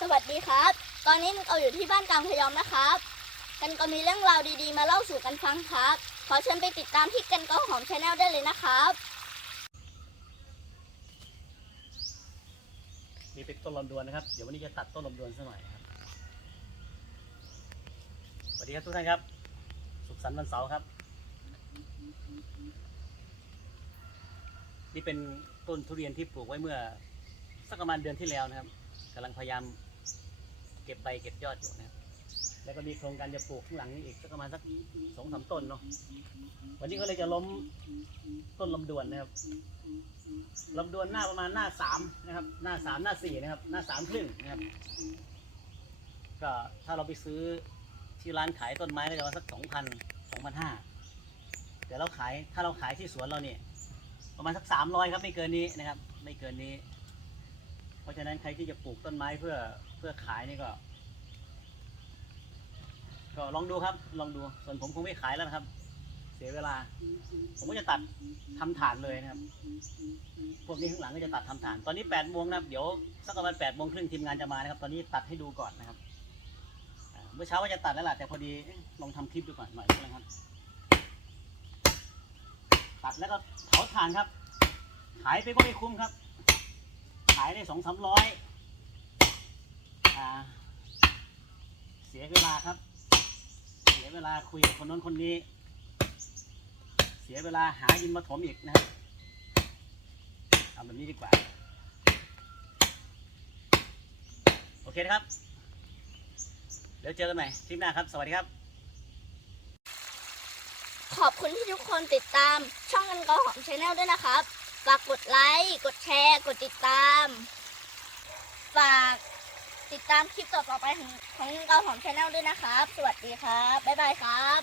สวัสดีครับ ตอนนี้เราอยู่ที่บ้านกลางพยอมนะครับ กันก็มีเรื่องราวดีๆ มาเล่าสู่กันฟังครับ ขอเชิญไปติดตามที่กันก็หอมชาแนลได้เลยนะครับ นี่เป็นต้นลำดวนนะครับ เดี๋ยววันนี้จะตัดต้นลำดวนสักหน่อยนะครับ สวัสดีครับทุกท่านครับ สุขสันต์วันเสาร์ครับ นี่เป็นต้นทุเรียนที่ปลูกไว้เมื่อสักประมาณเดือนที่แล้วนะครับกำลังพยายาม ก็บใบเก็บยอดอยู่นะครับแล้วก็มีโครงการจะปลูกข้างหลังนี้อีกสักประมาณสักสองสามต้นเนาะวันนี้ก็เลยจะล้มต้นลำดวนนะครับลำดวนหน้าประมาณหน้าสามนะครับ หน้าสามหน้าสี่นะครับ หน้าสามครึ่งนะครับ ก็ถ้าเราไปซื้อที่ร้านขายต้นไม้ก็จะว่าสักสองพันสองพันห้าแต่เราขายถ้าเราขายที่สวนเราเนี่ยประมาณสักสามร้อยครับไม่เกินนี้นะครับ ไม่เกินนี้ ราะฉะนั้นใครที่จะปลูกต้นไม้เพื่อเพื่อขายนี่ก็ ก็ลองดูครับ ลองดู ส่วนผมคงไม่ขายแล้วนะครับ เสียเวลา ผมก็จะตัดทำฐานเลยนะครับ พวกนี้ข้างหลังก็จะตัดทำฐาน ตอนนี้8ปดโมงนะครับ เดี๋ยวสักประมาณแปดโมงครึ่งทีมงานจะมานะครับ ตอนนี้ตัดให้ดูก่อนนะครับเมื่อเช้าว่าจะตัดแล้วล่ะแต่พอดีลองทำคลิปดูก่อนหน่อยนะครับ ตัดแล้วก็เผาถ่านครับ ขายไปก็ไม่คุ้มครับายได้สองสามร้อยเสียเวลาครับ เสียเวลาคุยกับคนโน้นคนนี้ เสียเวลาหายินมาถมอีกนะครับเอาแบบนี้ดีกว่า โอเคนะครับ เดี๋ยวเจอกันใหม่คลิปหน้าครับ สวัสดีครับ ขอบคุณที่ทุกคนติดตามช่องกันก็หอมชาแนลด้วยนะครับ ฝากกดไลค์ กดแชร์ กดติดตาม ฝากติดตามคลิปต่อๆไปของของเราของชาแนลด้วยนะครับ สวัสดีครับ บ๊ายบายครับ